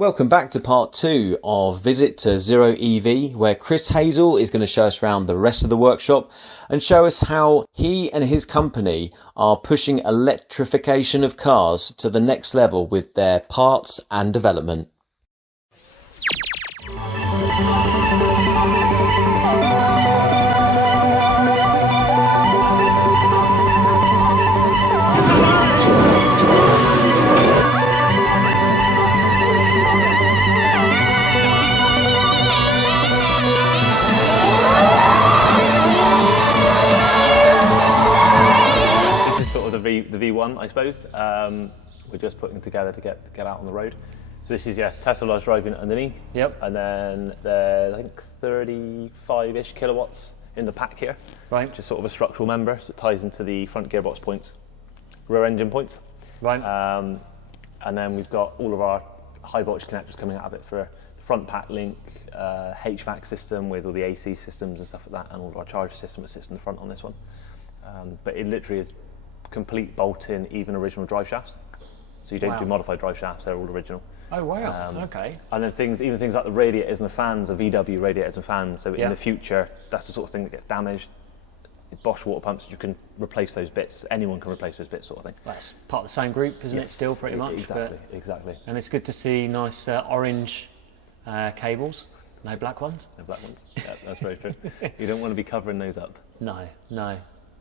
Welcome back to part 2 of Visit to Zero EV, where Chris Hazell is going to show us around the rest of the workshop and show us how he and his company are pushing electrification of cars to the next level with their parts and development. The V1, I suppose. We're just putting together to get out on the road. So this is, Tesla I was driving underneath. Yep. And then there's, I think, 35-ish kilowatts in the pack here. Right. Which is sort of a structural member, so it ties into the front gearbox points, rear engine points. Right. And then we've got all of our high voltage connectors coming out of it for the front pack link, HVAC system with all the AC systems and stuff like that, and all of our charge system that sits in the front on this one. But it literally is complete bolt-in, even original drive shafts. So you don't do modified drive shafts; they're all original. Oh wow! Okay. And then even things like the radiators and the fans are VW radiators and fans. So in the future, that's the sort of thing that gets damaged. Bosch water pumps, you can replace those bits. Anyone can replace those bits, sort of thing. That's part of the same group, isn't it? Still, pretty much. Exactly. Exactly. And it's good to see nice orange cables. No black ones. No black ones. Yeah, that's very true. You don't want to be covering those up. No.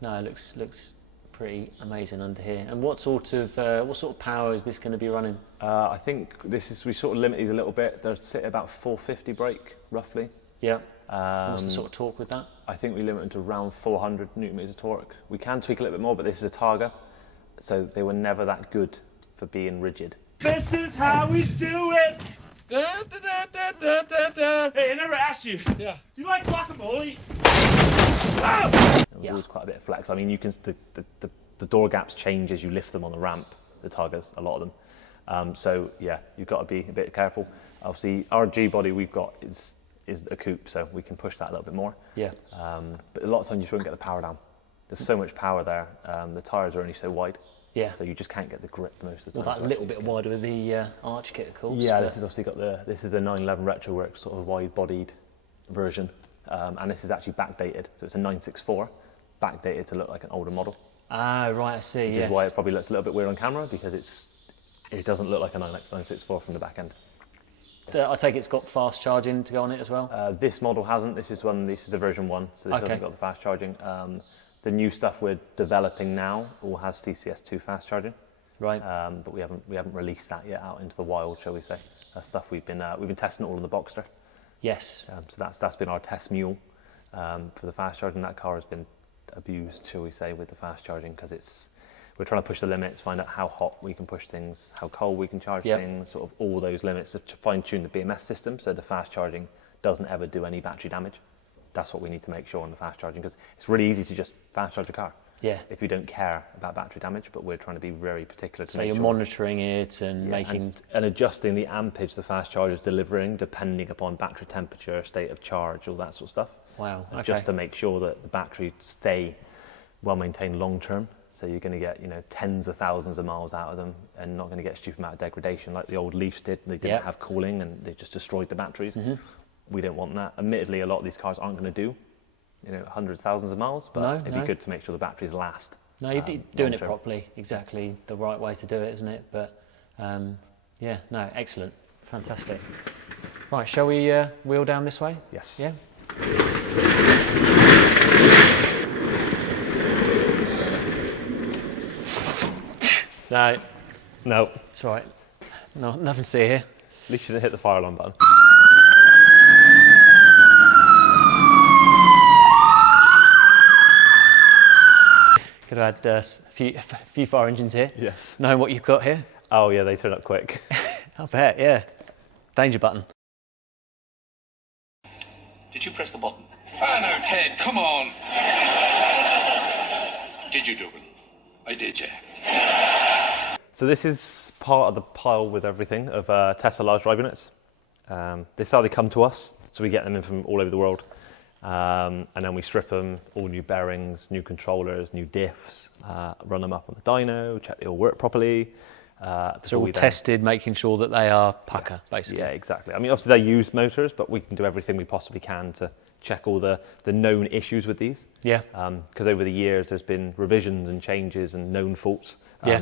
It looks pretty amazing under here. And what sort of power is this going to be running? I think we sort of limit these a little bit. They sit about 450 brake roughly. Yeah. What's the sort of torque with that? I think we limit them to around 400 newton meters of torque. We can tweak a little bit more, but this is a Targa, so they were never that good for being rigid. This is how we do it. Hey, I never asked you. Yeah. You like guacamole? Oh! There's always quite a bit of flex. I mean, you can the door gaps change as you lift them on the ramp. The Targas, a lot of them. So yeah, you've got to be a bit careful. Obviously, our G body we've got is a coupe, so we can push that a little bit more. Yeah. But a lot of times you just won't get the power down. There's so much power there. The tyres are only so wide. Yeah. So you just can't get the grip most of the time. Well, that little bit wider with the arch kit, of course. Yeah, this has obviously got this is a 911 Retroworks sort of wide-bodied version, and this is actually backdated. So it's a 964, backdated to look like an older model. Ah, right, I see. Which is why it probably looks a little bit weird on camera, because it doesn't look like a 964 from the back end. I take it's got fast charging to go on it as well? This model hasn't. This is the version 1, so this hasn't got the fast charging. The new stuff we're developing now all has CCS2 fast charging. Right. But we haven't released that yet out into the wild, shall we say? That's stuff we've been testing it all in the Boxster. Yes. So that's been our test mule for the fast charging. That car has been abused, shall we say, with the fast charging, because we're trying to push the limits, find out how hot we can push things, how cold we can charge things, sort of all those limits to fine tune the BMS system so the fast charging doesn't ever do any battery damage. That's what we need to make sure on the fast charging, because it's really easy to just fast charge a car. Yeah. If you don't care about battery damage, but we're trying to be very particular to make sure. So you're monitoring it and making... And adjusting the ampage the fast charger is delivering depending upon battery temperature, state of charge, all that sort of stuff. Wow, okay. Just to make sure that the batteries stay well maintained long term. So you're going to get, tens of thousands of miles out of them and not going to get a stupid amount of degradation like the old Leafs did. They didn't have cooling and they just destroyed the batteries. Mm-hmm. We don't want that. Admittedly, a lot of these cars aren't going to do, hundreds, thousands of miles, but it'd be good to make sure the batteries last. No, you're doing it properly, exactly the right way to do it, isn't it? But excellent, fantastic. Right, shall we wheel down this way? Yes. Yeah. No. It's all right. No, nothing to see here. At least you didn't hit the fire alarm button. Could have had a few fire engines here. Yes. Knowing what you've got here. Oh yeah, they turn up quick. I bet, yeah. Danger button. Did you press the button? Ah, no, Ted, come on. Did you, Dougal? I did, yeah. So this is part of the pile with everything of Tesla large drive units. This is how they come to us. So we get them in from all over the world. And then we strip them, all new bearings, new controllers, new diffs, run them up on the dyno, check they all work properly. So all tested, making sure that they are pucker, basically. Yeah, exactly. I mean, obviously they're used motors, but we can do everything we possibly can to check all the known issues with these. Yeah. Because over the years there's been revisions and changes and known faults.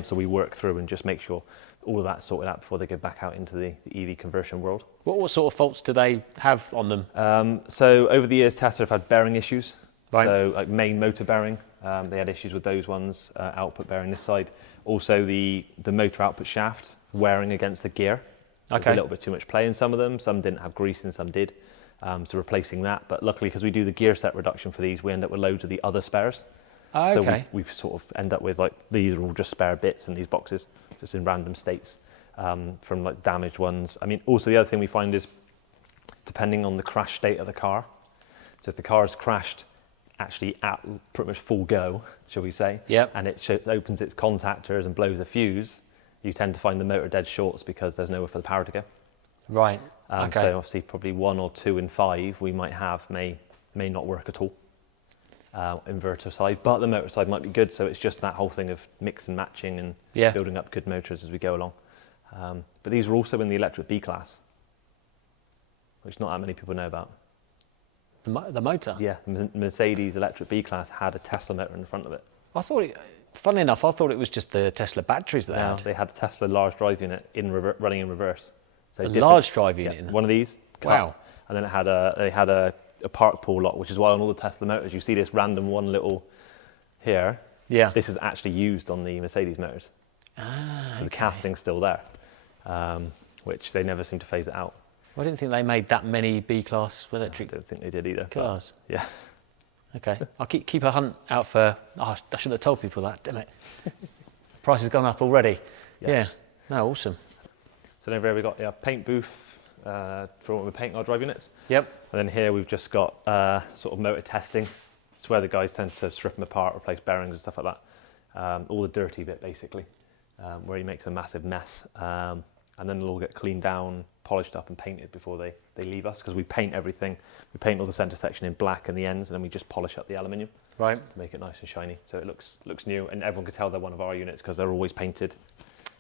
So we work through and just make sure all of that's sorted out before they go back out into the EV conversion world. What sort of faults do they have on them? So over the years, Tesla have had bearing issues. Right. So like main motor bearing, they had issues with those ones. Output bearing this side. Also the motor output shaft wearing against the gear. Okay. There's a little bit too much play in some of them. Some didn't have grease and some did. So replacing that. But luckily, because we do the gear set reduction for these, we end up with loads of the other spares. Okay. So we sort of end up with like these are all just spare bits in these boxes, just in random states from like damaged ones. I mean, also the other thing we find is depending on the crash state of the car. So if the car has crashed actually at pretty much full go, shall we say, and it opens its contactors and blows a fuse, you tend to find the motor dead shorts because there's nowhere for the power to go. Right. Okay. So obviously probably 1 or 2 in 5 we might have may not work at all. Inverter side, but the motor side might be good, so it's just that whole thing of mix and matching and building up good motors as we go along. But these are also in the electric B class, which not that many people know about. The motor? Yeah, Mercedes electric B class had a Tesla motor in the front of it. Funnily enough, I thought it was just the Tesla batteries they had. They had a Tesla large drive unit running in reverse. So a large drive unit? One of these. Wow. And then they had a park pull lock, which is why on all the Tesla motors you see this random one little here. Yeah. This is actually used on the Mercedes motors. So the casting's still there, which they never seem to phase it out. Well, I didn't think they made that many B-class electric I don't think they did either. cars. Yeah. Okay. I'll keep a hunt out for... Oh, I shouldn't have told people that, damn it. Price has gone up already. Yes. Yeah. No, awesome. So over here we've got a paint booth for when we're painting our drive units. Yep. And then here we've just got sort of motor testing. It's where the guys tend to strip them apart, replace bearings and stuff like that. All the dirty bit basically, where he makes a massive mess. And then it'll all get cleaned down, polished up and painted before they leave us, because we paint everything. We paint all the centre section in black and the ends, and then we just polish up the aluminium. Right. To make it nice and shiny. So it looks new, and everyone can tell they're one of our units because they're always painted.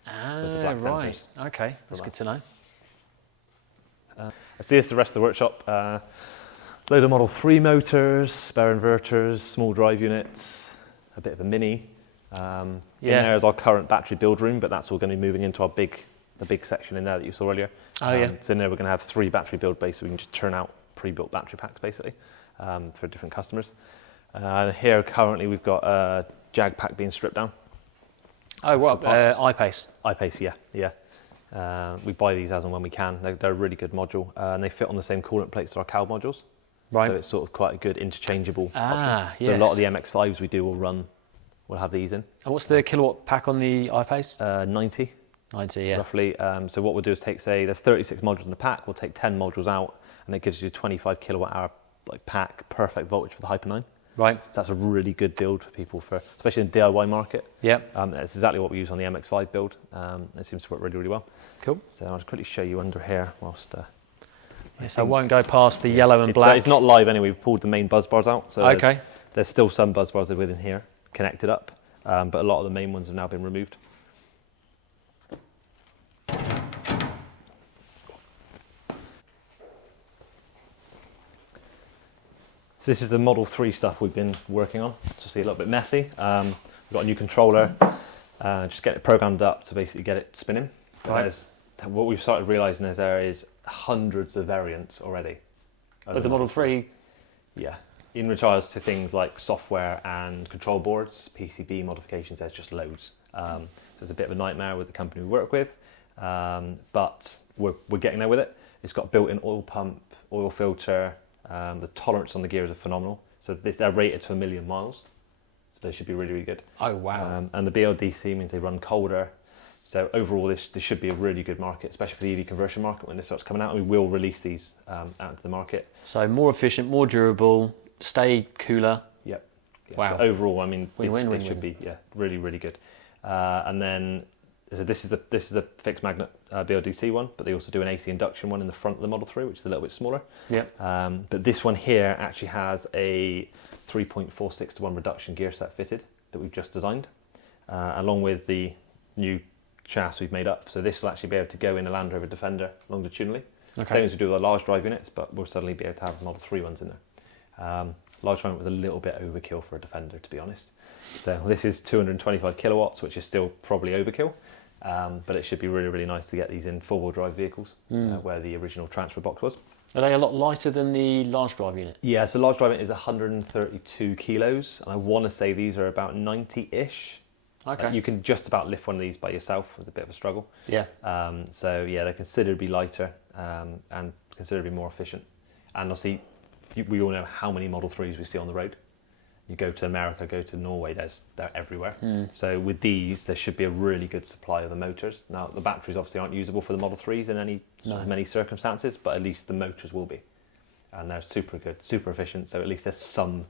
With the black right. centres. Okay, that's good to know. This is the rest of the workshop. Load of Model 3 motors, spare inverters, small drive units, a bit of a Mini. In there is our current battery build room, but that's all going to be moving into our the big section in there that you saw earlier. So in there we're going to have 3 battery build bays, so we can just turn out pre-built battery packs basically for different customers. Here currently we've got a Jag pack being stripped down. Oh, what? I-Pace? I-Pace, yeah. We buy these as and when we can. They're a really good module, and they fit on the same coolant plates as our cowl modules. Right. So it's sort of quite a good interchangeable option. Yes. So a lot of the MX5s we do will have these in. And what's the kilowatt pack on the I-Pace? 90. 90, yeah. Roughly. So what we'll do is take, say, there's 36 modules in the pack. We'll take 10 modules out, and it gives you a 25 kilowatt hour pack, perfect voltage for the Hyper 9. Right. So that's a really good build for people, especially in the DIY market. Yeah. That's exactly what we use on the MX5 build. It seems to work really, really well. Cool. So I'll just quickly show you under here whilst... Yes, I won't go past the yellow and black. It's not live anyway. We've pulled the main buzz bars out. So okay. There's still some buzz bars within here connected up, but a lot of the main ones have now been removed. So this is the Model 3 stuff we've been working on. It's just a little bit messy. We've got a new controller, just get it programmed up to basically get it spinning. Right. What we've started realising is hundreds of variants already. With the Model 3? Yeah. In regards to things like software and control boards, PCB modifications, there's just loads. So it's a bit of a nightmare with the company we work with, but we're getting there with it. It's got built-in oil pump, oil filter. The tolerance on the gears are phenomenal. So they're rated to 1 million miles. So they should be really, really good. Oh, wow. And the BLDC means they run colder. So overall, this should be a really good market, especially for the EV conversion market when this starts coming out. And we will release these out into the market. So more efficient, more durable, stay cooler. Yep. Yeah. Wow. So overall, I mean, win-win. Should be really, really good. And then so this is the fixed magnet BLDC one, but they also do an AC induction one in the front of the Model 3, which is a little bit smaller. Yep. But this one here actually has a 3.46 to 1 reduction gear set fitted that we've just designed, along with the new shafts we've made up. So this will actually be able to go in a Land Rover Defender longitudinally. Okay. Same as we do with the large drive units, but we'll suddenly be able to have Model 3 ones in there. Large drive unit was a little bit overkill for a Defender, to be honest. So this is 225 kilowatts, which is still probably overkill. But it should be really, really nice to get these in four-wheel drive vehicles, where the original transfer box was. Are they a lot lighter than the large drive unit? Yeah, so large drive unit is 132 kilos, and I want to say these are about 90-ish. Okay. You can just about lift one of these by yourself with a bit of a struggle. Yeah. So yeah, they're considerably lighter and considerably more efficient. And obviously, we all know how many Model 3s we see on the road. You go to America, go to Norway, they're everywhere. So with these, there should be a really good supply of the motors. Now, the batteries obviously aren't usable for the Model 3s in many circumstances, but at least the motors will be. And they're super good, super efficient, so at least there's some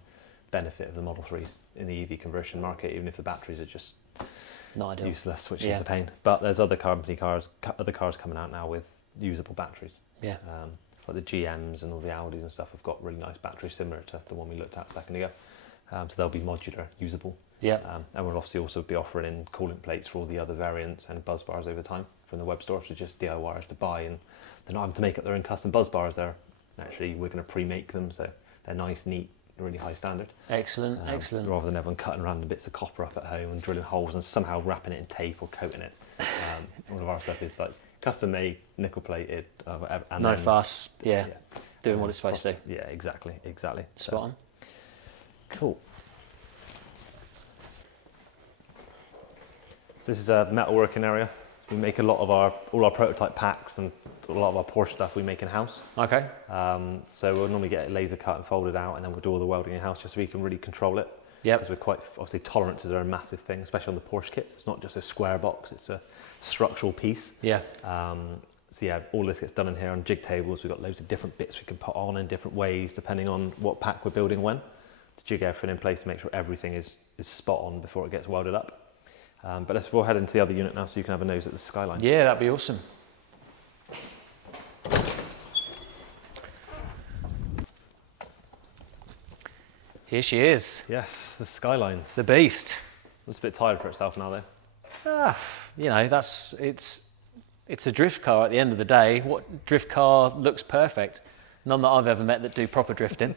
benefit of the Model 3s in the EV conversion market, even if the batteries are just useless, which is a pain. But there's other cars coming out now with usable batteries. Yeah. Like the GMs and all the Audis and stuff have got really nice batteries similar to the one we looked at a second ago. So they'll be modular, usable. Yeah. And we'll obviously also be offering in coolant plates for all the other variants and buzz bars over time from the web store, so just DIYers to buy, and they're not having to make up their own custom buzz bars. We're going to pre-make them, so they're nice, neat, really high standard. Excellent, excellent. Rather than everyone cutting random bits of copper up at home and drilling holes and somehow wrapping it in tape or coating it. All of our stuff is like custom made, nickel plated. And no fuss, doing what it's supposed to do. Yeah, exactly. Spot on. Cool. So this is a metalworking area. So we make all our prototype packs and a lot of our Porsche stuff we make in house. Okay. So we'll normally get it laser cut and folded out, and then we'll do all the welding in house just so we can really control it. Yeah. Because we're quite obviously tolerances are a massive thing, especially on the Porsche kits. It's not just a square box; it's a structural piece. Yeah. So yeah, all this gets done in here on jig tables. We've got loads of different bits we can put on in different ways depending on what pack we're building when. To jig everything in place to make sure everything is spot on before it gets welded up. But we'll head into the other unit now so you can have a nose at the Skyline. Yeah, that'd be awesome. Here she is. Yes, the Skyline. The beast. It's a bit tired for itself now though. You know, it's a drift car at the end of the day. What drift car looks perfect? None that I've ever met that do proper drifting.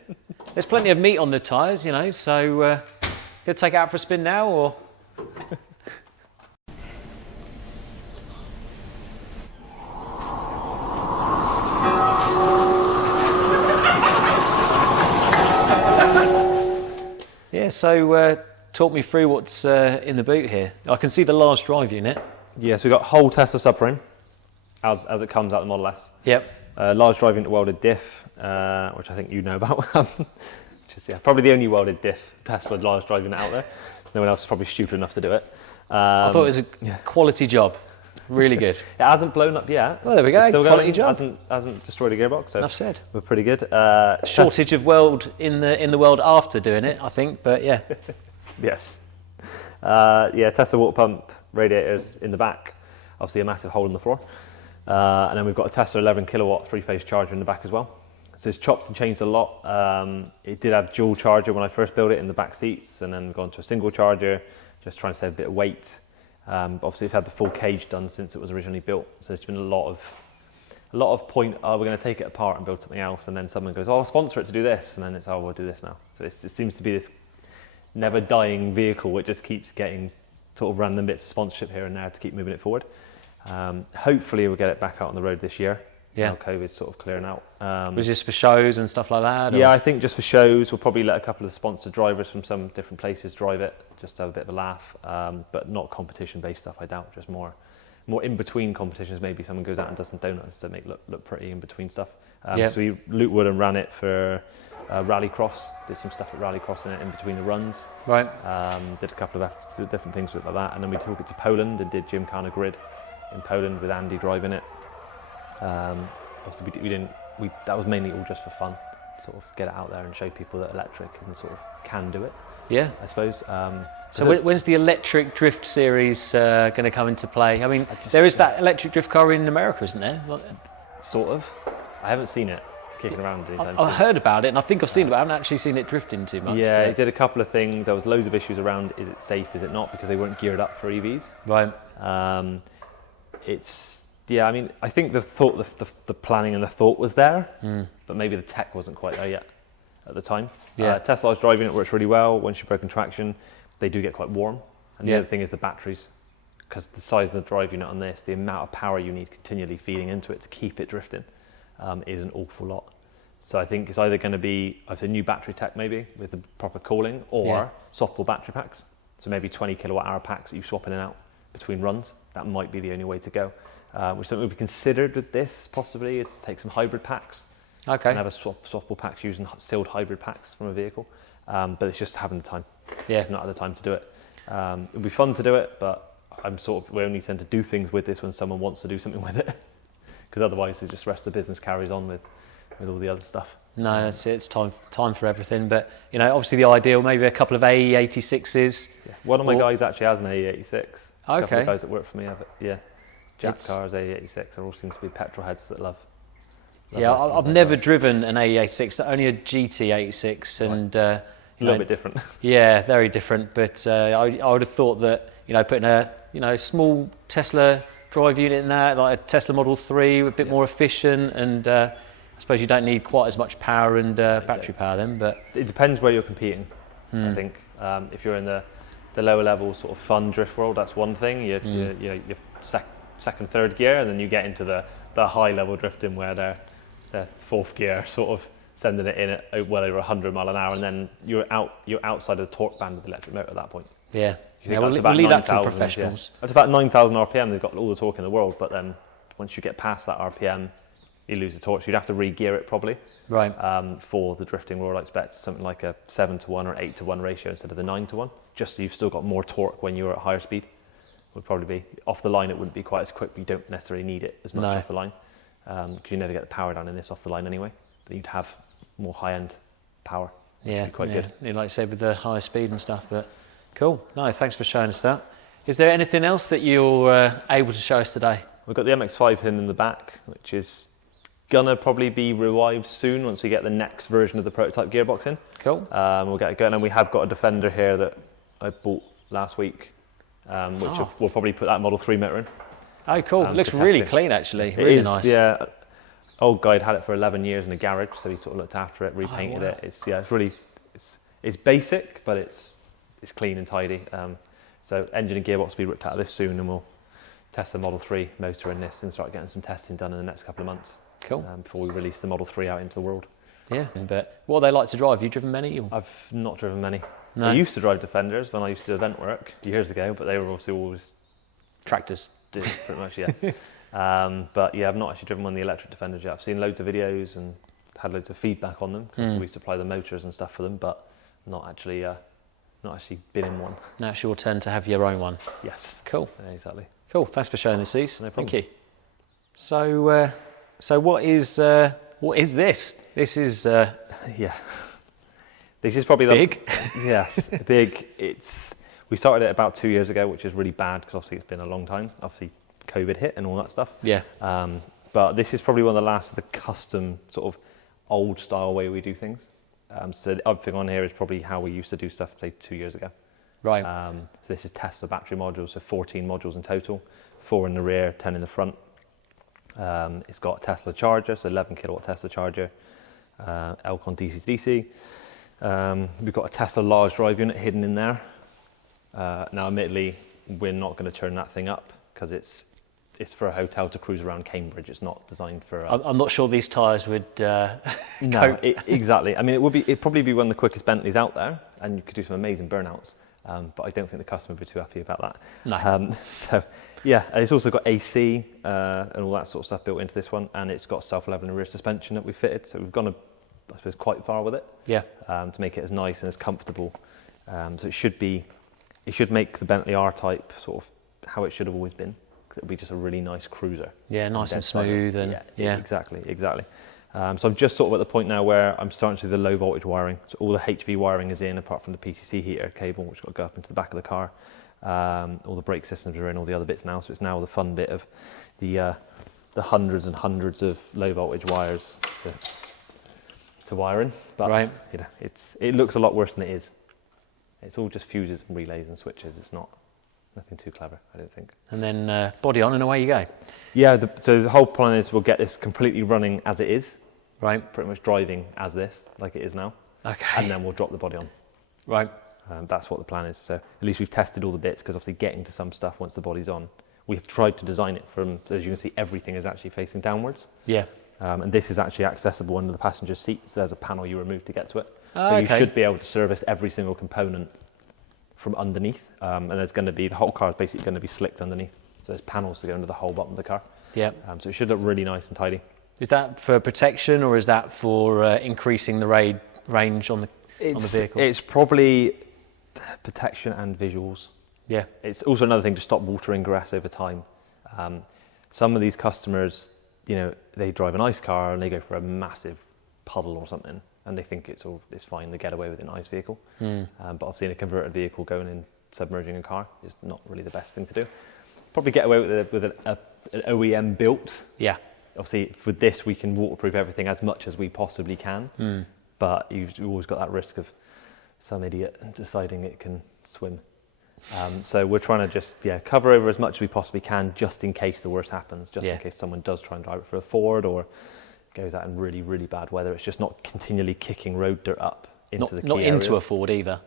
There's plenty of meat on the tyres, you know, so gonna take it out for a spin now, or? Yeah, so talk me through what's in the boot here. I can see the large drive unit. Yeah, so we've got whole Tesla subframe as it comes out of the Model S. Yep. Large drive unit welded diff, which I think you know about. Which is probably the only welded diff Tesla large drive unit out there. No one else is probably stupid enough to do it. I thought it was a quality job. Really good. It hasn't blown up yet. Well, there we go. Still quality job. Hasn't destroyed a gearbox. So enough said. We're pretty good. Shortage of weld in the world after doing it, I think. But yeah. Yes. Tesla water pump radiators in the back. Obviously, a massive hole in the floor. And then we've got a Tesla 11 kilowatt three-phase charger in the back as well. So it's chopped and changed a lot. It did have dual charger when I first built it in the back seats, and then gone to a single charger, just trying to save a bit of weight. Obviously it's had the full cage done since it was originally built. So there's been a lot of point, we're going to take it apart and build something else, and then someone goes, I'll sponsor it to do this, and then it's, we'll do this now. So it seems to be this never dying vehicle. It just keeps getting sort of random bits of sponsorship here and there to keep moving it forward. Hopefully we'll get it back out on the road this year. Yeah. Now COVID's sort of clearing out. Was this for shows and stuff like that? Yeah, I think just for shows. We'll probably let a couple of sponsored drivers from some different places drive it, just to have a bit of a laugh. But not competition-based stuff, I doubt. Just more in-between competitions. Maybe someone goes out and does some donuts to make look pretty in between stuff. So we Lukewood and ran it for Rallycross. Did some stuff at Rallycross in between the runs. Right. Did a couple of different things like that, and then we took it to Poland and did Gymkhana Grid in Poland with Andy driving it. Obviously that was mainly all just for fun, sort of get it out there and show people that electric and sort of can do it. Yeah, I suppose. So when's the electric drift series going to come into play? I mean, there is that electric drift car in America, isn't there? Sort of. I haven't seen it kicking around anytime soon. I heard about it, and I think I've seen it, but I haven't actually seen it drifting too much. Yeah, it did a couple of things. There was loads of issues around, is it safe, is it not, because they weren't geared up for EVs. Right. it's, yeah, I mean, I think the thought, the planning and the thought was there, but maybe the tech wasn't quite there yet at the time. Yeah. Tesla, I was driving, it works really well. Once you've broken traction, they do get quite warm. And the other thing is the batteries, because the size of the drive unit on this, the amount of power you need continually feeding into it to keep it drifting is an awful lot. So I think it's either going to be a new battery tech maybe with the proper cooling, or swappable battery packs. So maybe 20 kilowatt hour packs that you swap in and out between runs. That might be the only way to go. Which something we've considered with this possibly is to take some hybrid packs. Okay. And have a swappable packs using sealed hybrid packs from a vehicle. But it's just having the time. Yeah. Not at the time to do it. It'll be fun to do it, but we only tend to do things with this when someone wants to do something with it. Because otherwise the rest of the business carries on with all the other stuff. No, that's it. It's time for everything. But, you know, obviously the ideal, maybe a couple of AE86s. Yeah. One of my guys actually has an AE86. Okay. A couple of guys that work for me have it. Yeah. Jack Carr's AE86. There all seems to be petrolheads that love yeah, I've never driven an AE86, only a GT86, and a little bit different. Yeah, very different. But I would have thought that, you know, putting a small Tesla drive unit in that, like a Tesla Model 3, a bit more efficient, and I suppose you don't need quite as much power and battery power then. But it depends where you're competing. I think if you're in the lower level sort of fun drift world, that's one thing. You're second, third gear, and then you get into the high level drifting where they're fourth gear, sort of sending it in at well over 100 mile an hour, and then you're outside of the torque band of the electric motor at that point. Yeah, We'll leave that to the professionals. It's about 9,000 RPM. They've got all the torque in the world, but then once you get past that RPM, you lose the torque. So you'd have to re-gear it probably. Right. For the drifting world, I expect something like a 7-to-1 or 8-to-1 ratio instead of the 9-to-1, just so you've still got more torque when you're at higher speed. Would probably be off the line. It wouldn't be quite as quick, but you don't necessarily need it as much off the line, because you never get the power down in this off the line anyway. But you'd have more high-end power. Yeah, quite good. Yeah, like you said, with the higher speed and stuff. But cool. No, thanks for showing us that. Is there anything else that you're able to show us today? We've got the MX5 hidden in the back, which is gonna probably be revived soon once we get the next version of the prototype gearbox in. Cool. We'll get it going, and we have got a Defender here that I bought last week, which we'll probably put that Model 3 motor in. Oh, cool. It looks really clean, actually. Really nice. Yeah. Old guy had it for 11 years in a garage, so he sort of looked after it, repainted it. It's basic, but it's clean and tidy. So engine and gearbox will be ripped out of this soon, and we'll test the Model 3 motor in this and start getting some testing done in the next couple of months. Cool. Before we release the Model 3 out into the world. Yeah. But what are they like to drive? Have you driven many? Or? I've not driven many. No. I used to drive Defenders when I used to do event work years ago, but they were obviously always tractors, pretty much, yeah. But yeah, I've not actually driven one of the electric Defenders yet. I've seen loads of videos and had loads of feedback on them, because we supply the motors and stuff for them, but not actually been in one. Now it's your turn to have your own one. Yes. Cool. Yeah, exactly. Cool. Thanks for showing this, Cease. No problem. Thank you. So what is this? This is yeah. This is probably big. Yes, big. We started it about 2 years ago, which is really bad because obviously it's been a long time. Obviously, COVID hit and all that stuff. Yeah. But this is probably one of the last of the custom sort of old style way we do things. So the other thing on here is probably how we used to do stuff, say 2 years ago. Right. So this is Tesla battery modules, so 14 modules in total, 4 in the rear, 10 in the front. It's got a Tesla charger, so 11 kilowatt Tesla charger, Elcon DC to DC. We've got a Tesla large drive unit hidden in there. Now, admittedly, we're not going to turn that thing up because it's for a hotel to cruise around Cambridge. It's not designed for. I'm not sure these tyres would. No, exactly. I mean, it'd probably be one of the quickest Bentleys out there, and you could do some amazing burnouts. But I don't think the customer would be too happy about that. No. So yeah, and it's also got AC and all that sort of stuff built into this one, and it's got self-leveling rear suspension that we fitted. So we've gone, I suppose, quite far with it. Yeah. To make it as nice and as comfortable. So it should make the Bentley R-Type sort of how it should have always been. It'll be just a really nice cruiser. Yeah, nice and smooth. And yeah, exactly. So I'm just sort of at the point now where I'm starting to do the low voltage wiring. So all the HV wiring is in, apart from the PCC heater cable, which got to go up into the back of the car. All the brake systems are in, all the other bits now. So it's now the fun bit of the hundreds and hundreds of low voltage wires to wire in. But right. You know, it looks a lot worse than it is. It's all just fuses and relays and switches. It's not Nothing too clever, I don't think. And then body on and away you go. Yeah, so the whole plan is we'll get this completely running as it is. Right. Pretty much driving as this, like it is now. Okay. And then we'll drop the body on. Right. That's what the plan is. So at least we've tested all the bits, because obviously getting to some stuff once the body's on, we've tried to design it from, so as you can see, everything is actually facing downwards. Yeah. And this is actually accessible under the passenger seat, so there's a panel you remove to get to it. Oh, so okay. you should be able to service every single component from underneath. And there's going to be, the whole car is basically going to be slicked underneath. So there's panels to go under the whole bottom of the car. Yeah. So it should look really nice and tidy. Is that for protection, or is that for increasing the range on the vehicle? It's probably protection and visuals. Yeah. It's also another thing to stop water ingress over time. Some of these customers, you know, they drive a nice car and they go for a massive puddle or something, and they think it's fine, they get away with a nice vehicle. But obviously in a converted vehicle, going in submerging a car is not really the best thing to do. Probably get away with an OEM built. Yeah. Obviously for this we can waterproof everything as much as we possibly can, but you've always got that risk of some idiot deciding it can swim. So we're trying to just cover over as much as we possibly can, just in case the worst happens, just in case someone does try and drive it for a Ford or goes out in really, really bad weather. It's just not continually kicking road dirt up into the key Not into areas. a Ford either.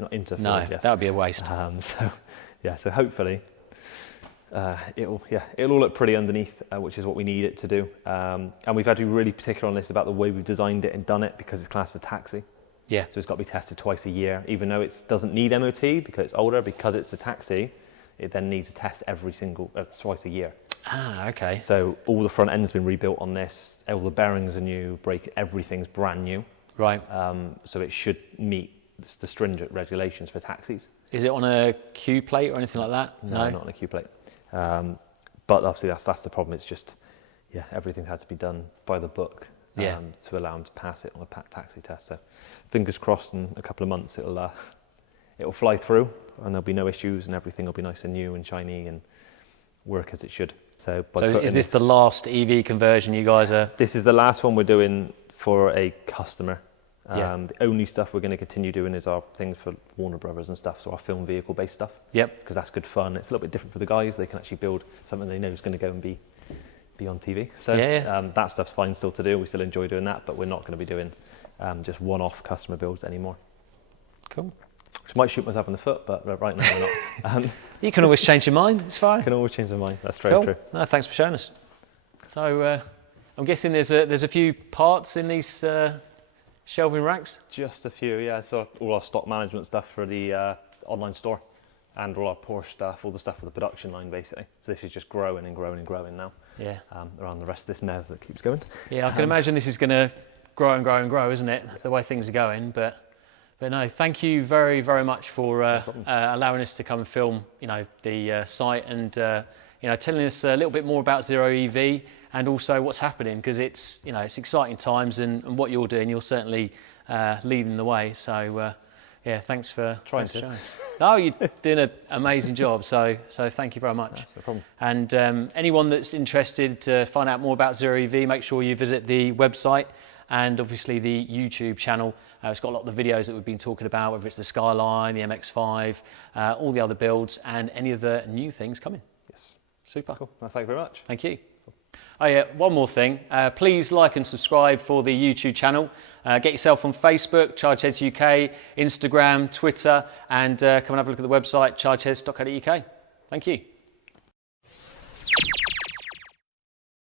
Not into a Ford, No, yes. that would be a waste. So hopefully it'll all look pretty underneath, which is what we need it to do. And we've had to be really particular on this about the way we've designed it and done it, because it's classed as a taxi. Yeah. So it's got to be tested twice a year, even though it doesn't need MOT because it's older. Because it's a taxi, it then needs a test twice a year. Ah, okay. So all the front end's been rebuilt on this. All the bearings are new. Everything's brand new. Right. So it should meet the stringent regulations for taxis. Is it on a Q plate or anything like that? No, not on a Q plate. But obviously that's the problem. It's just everything had to be done by the book. To allow them to pass it on a taxi test. So fingers crossed, in a couple of months it'll fly through and there'll be no issues and everything will be nice and new and shiny and work as it should. So is this the last EV conversion you guys are? This is the last one we're doing for a customer. Yeah. The only stuff we're going to continue doing is our things for Warner Brothers and stuff, so our film vehicle based stuff. Yep. Because that's good fun. It's a little bit different for the guys. They can actually build something they know is going to go and be on TV. So that stuff's fine still to do. We still enjoy doing that, but we're not going to be doing just one-off customer builds anymore. Cool. Which might shoot myself in the foot, but right now we're not. You can always change your mind. It's fine. Can always change my mind. That's very Cool. true. No, thanks for showing us. So I'm guessing there's a few parts in these shelving racks. Just a few, yeah. So all our stock management stuff for the online store, and all our Porsche stuff, all the stuff for the production line, basically. So this is just growing and growing and growing now. Yeah. Around the rest of this mess that keeps going. Yeah, I can imagine this is going to grow and grow and grow, isn't it? The way things are going, but no, thank you very, very much for allowing us to come and film, the site and telling us a little bit more about Zero EV and also what's happening, because it's it's exciting times and what you're doing, you're certainly leading the way. So thanks for showing us. No, you're doing an amazing job. So thank you very much. That's no problem. And anyone that's interested to find out more about Zero EV, make sure you visit the website and obviously the YouTube channel. It's got a lot of the videos that we've been talking about, whether it's the Skyline, the MX5, all the other builds, and any of the new things coming. Yes. Super. Cool. Well, thank you very much. Thank you. Oh yeah, one more thing. Please like and subscribe for the YouTube channel. Get yourself on Facebook, Chargeheads UK, Instagram, Twitter, and come and have a look at the website, chargeheads.co.uk. Thank you.